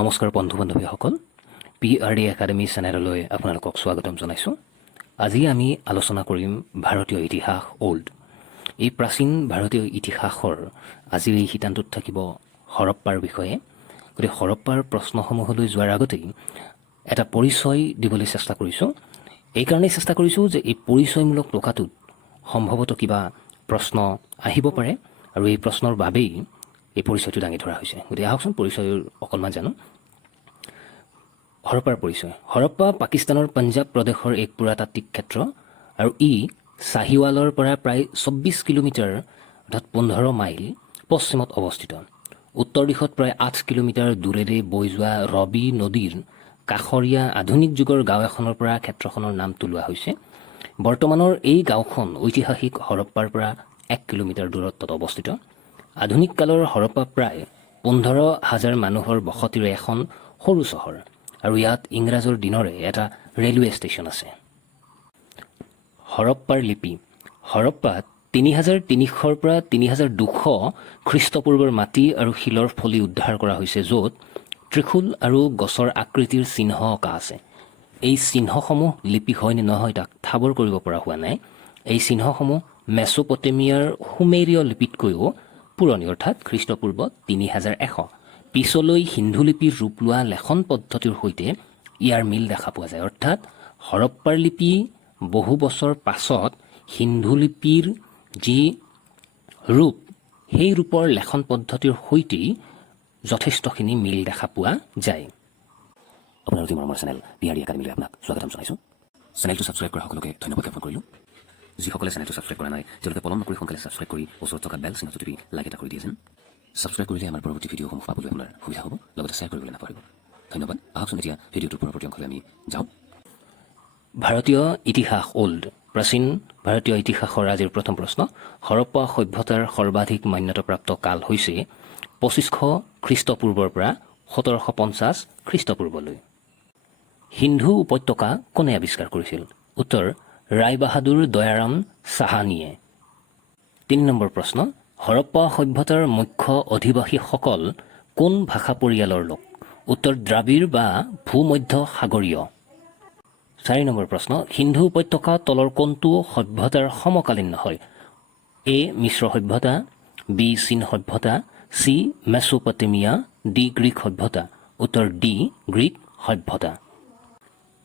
নমস্কাৰ বন্ধু বান্ধৱীসকল PRD academy চেনেললৈ আপোনালোকক স্বাগতম জনাইছোঁ। আজি আমি আলোচনা কৰিম ভাৰতীয় ইতিহাস ওল্ড। এই প্ৰাচীন ভাৰতীয় ইতিহাসৰ আজিৰ এই শিতানটোত থাকিব হৰপ্পাৰ বিষয়ে। গতিকে হৰপ্পাৰ প্ৰশ্নসমূহলৈ যোৱাৰ আগতেই এটা পৰিচয় দিবলৈ চেষ্টা কৰিছোঁ। এই কাৰণেই চেষ্টা কৰিছোঁ যে এই পৰিচয়মূলক টকাটোত সম্ভৱতঃ কিবা প্ৰশ্ন আহিব পাৰে আৰু এই প্ৰশ্নৰ বাবেই এই পৰিচয়টো দাঙি ধৰা হৈছে। গতিকে আহকচোন পৰিচয়ৰ অকণমান জানো। হৰপ্পাৰ পৰিচয়। হৰপ্পা পাকিস্তানৰ পাঞ্জাৱ প্ৰদেশৰ এক পুৰাতাত্ত্বিক ক্ষেত্ৰ আৰু ই চাহিৱালৰ পৰা প্ৰায় 24 কিলোমিটাৰ অৰ্থাৎ 15 মাইল পশ্চিমত অৱস্থিত। উত্তৰ দিশত প্ৰায় 8 কিলোমিটাৰ দূৰেৰে বৈ যোৱা ৰবি নদীৰ কাষৰীয়া আধুনিক যুগৰ গাঁও এখনৰ পৰা ক্ষেত্ৰখনৰ নামটো লোৱা হৈছে। বৰ্তমানৰ এই গাঁওখন ঐতিহাসিক হৰপ্পাৰ পৰা 1 কিলোমিটাৰ দূৰত্বত অৱস্থিত। আধুনিক কালৰ হৰপ্পা প্ৰায় 15,000 মানুহৰ বসতিৰে এখন সৰু চহৰ আৰু ইয়াত ইংৰাজৰ দিনৰে এটা ৰেলৱে ষ্টেচন আছে। হৰপ্পাৰ লিপি। হৰপ্পাত 3300 পৰা 3200 খ্ৰীষ্টপূৰ্বৰ মাটি আৰু শিলৰ ফলি উদ্ধাৰ কৰা হৈছে, য'ত ত্ৰিশূল আৰু গছৰ আকৃতিৰ চিহ্ন অঁকা আছে। এই চিহ্নসমূহ লিপি হয় নে নহয় তাক ঠাৱৰ কৰিব পৰা হোৱা নাই। এই চিহ্নসমূহ মেছোপটেমিয়াৰ সুমেৰীয় লিপিতকৈও পুৰণি, অৰ্থাৎ খ্ৰীষ্টপূৰ্ব 3100। পিছলৈ হিন্দু লিপিৰ ৰূপ লোৱা লেখন পদ্ধতিৰ সৈতে ইয়াৰ মিল দেখা পোৱা যায়, অৰ্থাৎ হৰপ্পাৰ লিপি বহু বছৰ পাছত হিন্দু লিপিৰ যি ৰূপ সেই ৰূপৰ লেখন পদ্ধতিৰ সৈতেই যথেষ্টখিনি মিল দেখা পোৱা যায়। আপোনাৰ যি মৰমৰ চেনেল PRD একাডেমিলৈ আপোনাক স্বাগতম জনাইছোঁ। চেনেলটো ছাবস্ক্ৰাইব কৰা সকলোকে ধন্যবাদ জ্ঞাপন কৰিলোঁ। যিসকলে চেনেলটো ছাবস্ক্ৰাইব কৰা নাই তেওঁলোকে পলম নকৰি সোনকালে ছাবস্ক্ৰাইব কৰি ওচৰত থকা বেল চিহ্নটো টিপি লাইক এটা কৰি দিয়ে যেন। ছাবস্ক্ৰাইব কৰিলে আমাৰ পৰৱৰ্তী ভিডিঅ'সমূহ পাবলৈ আপোনাৰ সুবিধা হ'ব, লগতে শ্বেয়াৰ কৰিবলৈ নাপাহৰিব। ধন্যবাদ। আহকচোন এতিয়া ভিডিঅ'টোৰ পৰৱৰ্তী অংশলৈ আমি যাওঁ। ভাৰতীয় ইতিহাস ওল্ড। প্ৰাচীন ভাৰতীয় ইতিহাসৰ আজিৰ প্ৰথম প্ৰশ্ন। হৰপ্পা সভ্যতাৰ সৰ্বাধিক মান্যতাপ্ৰাপ্ত কাল হৈছে 2500 খ্ৰীষ্টপূৰ্বৰ পৰা 1750 খ্ৰীষ্টপূৰ্বলৈ। সিন্ধু উপত্যকা কোনে আৱিষ্কাৰ কৰিছিল? উত্তৰ ৰায় বাহাদুৰ দয়াৰাম চাহানীয়ে। 3 নম্বৰ প্ৰশ্ন। হৰপ্পা সভ্যতাৰ মুখ্য অধিবাসীসকল কোন ভাষা পৰিয়ালৰ লোক? উত্তৰ দ্ৰাবিড় বা ভূমধ্য সাগৰীয়। 4 নম্বৰ প্ৰশ্ন। সিন্ধু উপত্যকা তলৰ কোনটো সভ্যতাৰ সমকালীন নহয়? A মিশ্ৰ সভ্যতা, B চীন সভ্যতা, C মেছোপটেমিয়া, D গ্ৰীক সভ্যতা। উত্তৰ D গ্ৰীক সভ্যতা।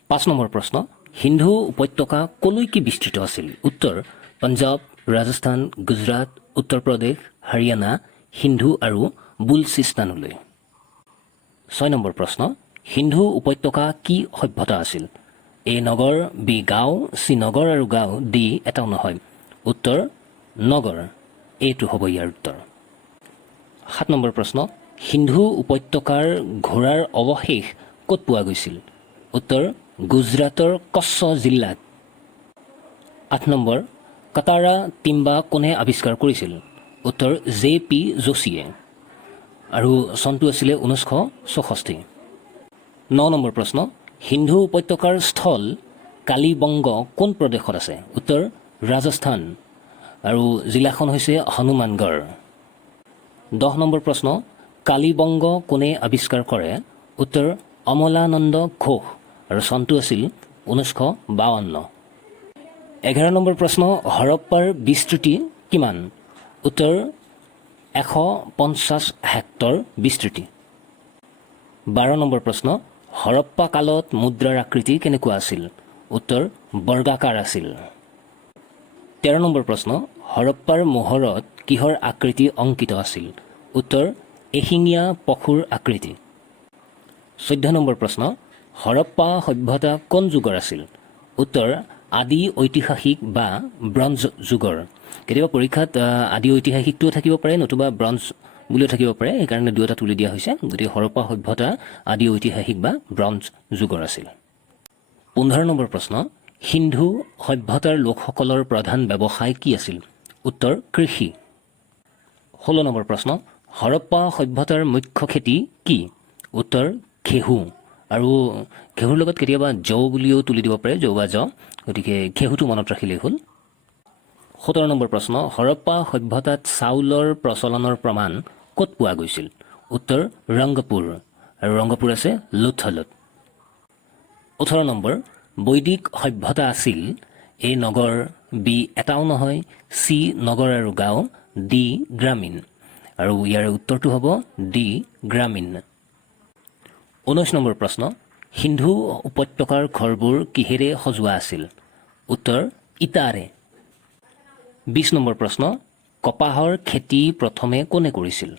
5 নম্বৰ প্ৰশ্ন। সিন্ধু উপত্যকা কলৈকে বিস্তৃত আছিল? উত্তৰ পাঞ্জাৱ, ৰাজস্থান, গুজৰাট, উত্তৰ প্ৰদেশ, হাৰিয়ানা, সিন্ধু আৰু বুলচিস্তানলৈ। 6 নম্বৰ প্ৰশ্ন। সিন্ধু উপত্যকা কি সভ্যতা আছিল? A নগৰ, B গাঁও, C নগৰ আৰু গাঁও, D এটাও নহয়। উত্তৰ নগৰ, এইটো হ'ব ইয়াৰ উত্তৰ। 7 নম্বৰ প্ৰশ্ন। সিন্ধু উপত্যকাৰ ঘোঁৰাৰ অৱশেষ ক'ত পোৱা গৈছিল? উত্তৰ গুজৰাটৰ কচ্ছ জিলাত। 8 নম্বৰ। কাটাৰা টিম্বা কোনে আৱিষ্কাৰ কৰিছিল? উত্তৰ JP যোশীয়ে আৰু চনটো আছিলে 1964। 9 নম্বৰ প্ৰশ্ন। সিন্ধু উপত্যকাৰ স্থল কালিবংগ কোন প্ৰদেশত আছে? উত্তৰ ৰাজস্থান আৰু জিলাখন হৈছে হনুমানগড়। 10 নম্বৰ প্ৰশ্ন। কালিবংগ কোনে আৱিষ্কাৰ কৰে? উত্তৰ অমলানন্দ ঘোষ আৰু চনটো আছিল 1952। 11 নম্বৰ প্ৰশ্ন। হৰপ্পাৰ বিস্তৃতি কিমান? উত্তৰ 150 হেক্টৰ বিস্তৃতি। 12 নম্বৰ প্ৰশ্ন। হৰপ্পা কালত মুদ্ৰাৰ আকৃতি কেনেকুৱা আছিল? উত্তৰ বৰ্গাকাৰ আছিল। 13 নম্বৰ প্ৰশ্ন। হৰপ্পাৰ মোহৰত কিহৰ আকৃতি অংকিত আছিল? উত্তৰ এশিঙীয়া পশুৰ আকৃতি। 14 নম্বৰ প্ৰশ্ন। হৰপ্পা সভ্যতা কোন যুগৰ আছিল? উত্তৰ আদি ঐতিহাসিক বা ব্ৰঞ্জ যুগৰ। কেতিয়াবা পৰীক্ষাত আদি ঐতিহাসিকটোও থাকিব পাৰে, নতুবা ব্ৰঞ্জ বুলিও থাকিব পাৰে, সেইকাৰণে দুয়োটা তুলি দিয়া হৈছে। গতিকে হৰপ্পা সভ্যতা আদি ঐতিহাসিক বা ব্ৰঞ্জ যুগৰ আছিল। 15 নম্বৰ প্ৰশ্ন। সিন্ধু সভ্যতাৰ লোকসকলৰ প্ৰধান ব্যৱসায় কি আছিল? উত্তৰ কৃষি। 16 নম্বৰ প্ৰশ্ন। হৰপ্পা সভ্যতাৰ মুখ্য খেতি কি? উত্তৰ ঘেঁহু, আৰু ঘেঁহুৰ লগত কেতিয়াবা জৌ বুলিও তুলি দিব পাৰে, জৌ বা জ, গতিকে ঘেঁহুটো মনত ৰাখিলেই হ'ল। 17 নম্বৰ প্ৰশ্ন। হৰপ্পা সভ্যতাত চাউলৰ প্ৰচলনৰ প্ৰমাণ ক'ত পোৱা গৈছিল? উত্তৰ ৰংগপুৰ আৰু ৰংগপুৰ আছে লোথলত। 18 নম্বৰ, বৈদিক সভ্যতা আছিল এ নগৰ, বি এটাও নহয়, চি নগৰ আৰু গাঁও, ডি গ্ৰামীণ। আৰু ইয়াৰে উত্তৰটো হ'ব ডি গ্ৰামীণ। 19 নম্বৰ প্ৰশ্ন, সিন্ধু উপত্যকাৰ ঘৰবোৰ কিহেৰে সজোৱা আছিল? উত্তৰ ইটাৰে। 20 নম্বৰ প্ৰশ্ন, কপাহৰ খেতি প্ৰথমে কোনে কৰিছিল?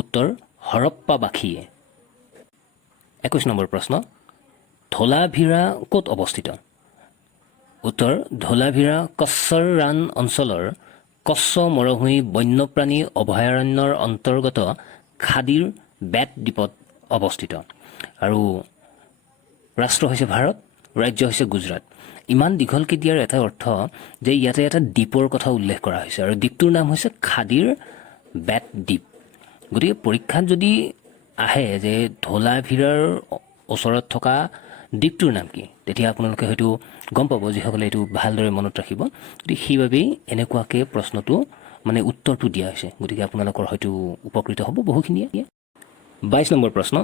উত্তৰ হৰপ্পাবাসীয়ে। 21 নম্বৰ প্ৰশ্ন, ধোলাভিৰা ক'ত অৱস্থিত? উত্তৰ ধোলাভিৰা কচ্চৰ ৰাণ অঞ্চলৰ কচ্চ মৰুভূমি বন্যপ্ৰাণী অভয়াৰণ্যৰ অন্তৰ্গত খাদীৰ বেট দ্বীপত অৱস্থিত। আৰু ৰাষ্ট্ৰ হৈছে ভাৰত, ৰাজ্য হৈছে গুজৰাট। ইমান দীঘলকৈ দিয়াৰ এটা অৰ্থ যে ইয়াতে এটা দ্বীপৰ কথা উল্লেখ কৰা হৈছে, আৰু দ্বীপটোৰ নাম হৈছে খাদীৰ বেট দ্বীপ। গতিকে পৰীক্ষাত যদি আহে যে ধোলাভিৰাৰ ওচৰত থকা দ্বীপটোৰ নাম কি, তেতিয়া আপোনালোকে হয়তো গম পাব, যিসকলে এইটো ভালদৰে মনত ৰাখিব। গতিকে সেইবাবেই এনেকুৱাকৈ প্ৰশ্নটো মানে উত্তৰটো দিয়া হৈছে। গতিকে আপোনালোকৰ হয়তো উপকৃত হ'ব বহুখিনিয়ে। 22 নম্বৰ প্ৰশ্ন,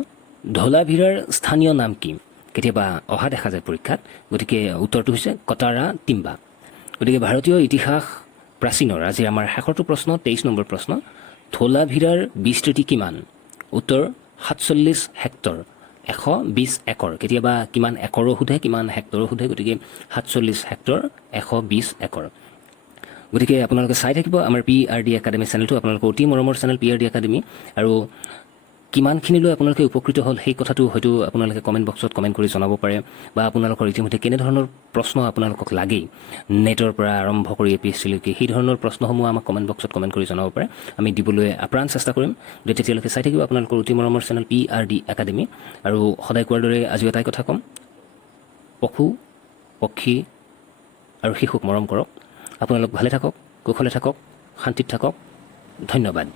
ধোলাভিৰাৰ স্থানীয় নাম কি? কেতিয়াবা অহা দেখা যায় পৰীক্ষাত। গতিকে উত্তৰটো হৈছে কটাৰা টিম্বা। গতিকে ভাৰতীয় ইতিহাস প্ৰাচীনৰ আজি আমাৰ শেষৰটো প্ৰশ্ন, 23 নম্বৰ প্ৰশ্ন, ধোলাভিৰাৰ বিস্তৃতি কিমান? উত্তৰ 47 হেক্টৰ, 120 একৰ। কেতিয়াবা কিমান একৰো সোধে, কিমান হেক্টৰো সোধে। গতিকে 47 হেক্টৰ, 120 একৰ। গতিকে আপোনালোকে চাই থাকিব আমাৰ PRD একাডেমি চেনেলটো, আপোনালোকৰ অতি মৰমৰ চেনেল PRD একাডেমি। আৰু কিমানখিনিলৈ আপোনালোকে উপকৃত হ'ল সেই কথাটো হয়তো আপোনালোকে কমেণ্ট বক্সত কমেণ্ট কৰি জনাব পাৰে, বা আপোনালোকৰ ইতিমধ্যে কেনেধৰণৰ প্ৰশ্ন আপোনালোকক লাগেই, নেটৰ পৰা আৰম্ভ কৰি APSC-লৈকে, সেই ধৰণৰ প্ৰশ্নসমূহ আমাক কমেণ্ট বক্সত কমেণ্ট কৰি জনাব পাৰে। আমি দিবলৈ আপ্ৰাণ চেষ্টা কৰিম। গতিকে তেতিয়ালৈকে চাই থাকিব আপোনালোকৰ অতি মৰমৰ চেনেল PRD একাডেমি। আৰু সদায় কোৱাৰ দৰে আজিও এটাই কথা ক'ম, পশু পক্ষী আৰু শিশুক মৰম কৰক। আপোনালোক ভালে থাকক, কুশলে থাকক, শান্তিত থাকক। ধন্যবাদ।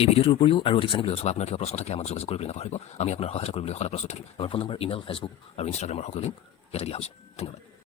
এই ভিডিঅ'টোৰ উপৰিও আৰু অধিক জানিবলৈ অথবা আপোনাৰ কিবা প্ৰশ্ন থাকিলে আমাক যোগাযোগ কৰিবলৈ নাপাহৰিব। আমি আপোনাৰ সহায় কৰিবলৈ সদায় প্ৰস্তুত থাকিম। আমাৰ ফোন নম্বৰ, ইমেইল, ফেচবুক আৰু ইনষ্টাগ্ৰামৰ সকলো লিংক ইয়াতে দিয়া হৈছে। ধন্যবাদ।